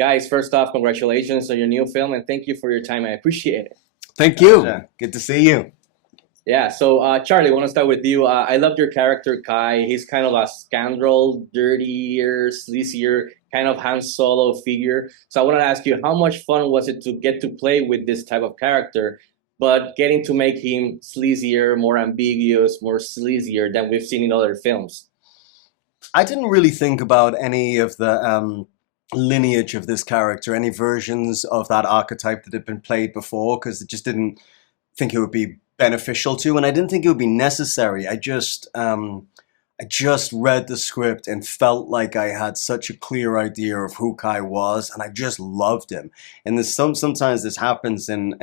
Guys, first off, congratulations on your new film, and thank you for your time. I appreciate it. Thank you. Good to see you. Yeah, so Charlie, I want to start with you. I loved your character, Kai. He's kind of a scoundrel, dirtier, sleazier, kind of Han Solo figure. So I want to ask you, how much fun was it to get to play with this type of character, but getting to make him sleazier, more ambiguous, more sleazier than we've seen in other films? I didn't really think about any of the lineage of this character, any versions of that archetype that had been played before, because it just didn't think it would be beneficial to, and I didn't think it would be necessary. I just read the script and felt like I had such a clear idea of who Kai was, and I just loved him. And there's sometimes this happens in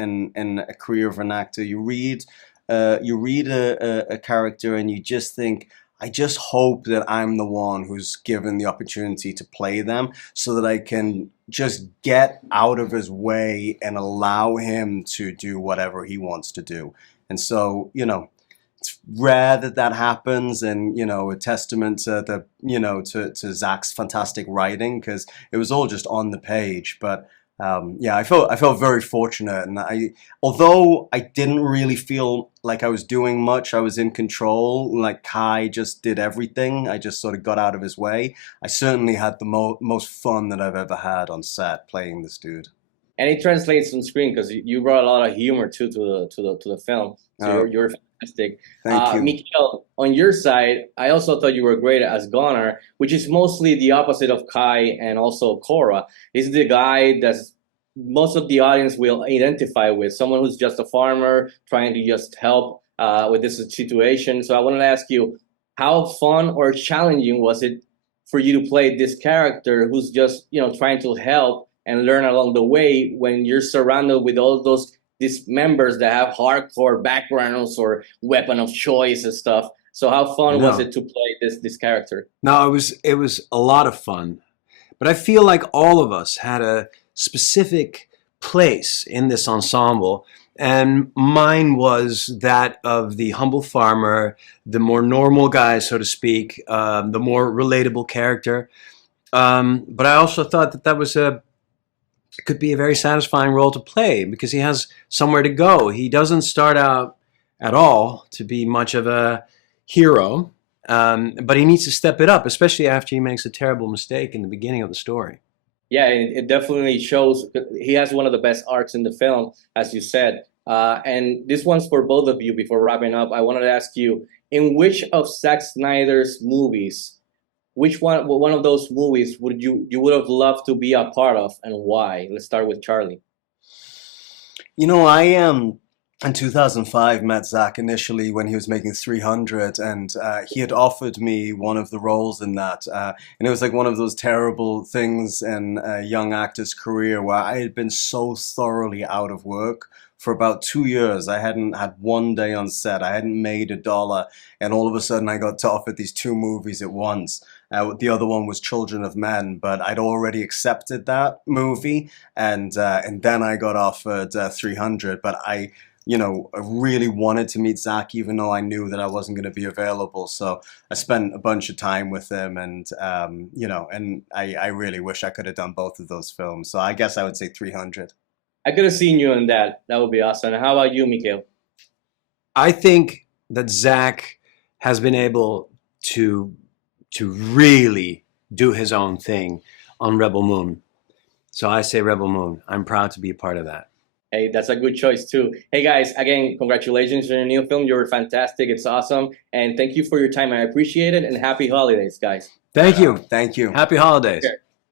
a career of an actor. You read a character and you just think, I just hope that I'm the one who's given the opportunity to play them, so that I can just get out of his way and allow him to do whatever he wants to do. And so, it's rare that that happens, and, a testament to to Zach's fantastic writing, because it was all just on the page. But yeah, I felt very fortunate, and although I didn't really feel like I was doing much, I was in control. Like Kai just did everything. I just sort of got out of his way. I certainly had the most fun that I've ever had on set playing this dude. And it translates on screen because you brought a lot of humor too to the film. So you're fantastic. Thank you. Michiel, on your side, I also thought you were great as Gunnar, which is mostly the opposite of Kai and also Cora. He's the guy that's most of the audience will identify with, someone who's just a farmer trying to just help with this situation. So I wanted to ask you, how fun or challenging was it for you to play this character who's just trying to help and learn along the way, when you're surrounded with all these members that have hardcore backgrounds or weapon of choice and stuff? So how fun was it to play this character? No, it was a lot of fun, but I feel like all of us had a specific place in this ensemble, and mine was that of the humble farmer, the more normal guy, so to speak, the more relatable character. But I also thought that was it could be a very satisfying role to play, because he has somewhere to go. He doesn't start out at all to be much of a hero, but he needs to step it up, especially after he makes a terrible mistake in the beginning of the story. Yeah, it definitely shows. He has one of the best arcs in the film, as you said. And this one's for both of you. Before wrapping up, I wanted to ask you, in which of Zack Snyder's movies, which one of those movies would you would have loved to be a part of, and why? Let's start with Charlie. I in 2005 met Zach initially when he was making 300, and he had offered me one of the roles in that, and it was like one of those terrible things in a young actor's career where I had been so thoroughly out of work for about 2 years. I hadn't had one day on set, I hadn't made $1, and all of a sudden I got offered these 2 movies at once. The other one was Children of Men, but I'd already accepted that movie, and then I got offered 300. But I really wanted to meet Zach, even though I knew that I wasn't going to be available. So I spent a bunch of time with him, and and I really wish I could have done both of those films. So I guess I would say 300. I could have seen you in that. That would be awesome. How about you, Michiel? I think that Zach has been able to really do his own thing on Rebel Moon. So I say Rebel Moon. I'm proud to be a part of that. Hey, that's a good choice too. Hey guys, again, congratulations on your new film. You're fantastic. It's awesome. And thank you for your time. I appreciate it. And happy holidays, guys. Thank you. Thank you. Happy holidays. Okay.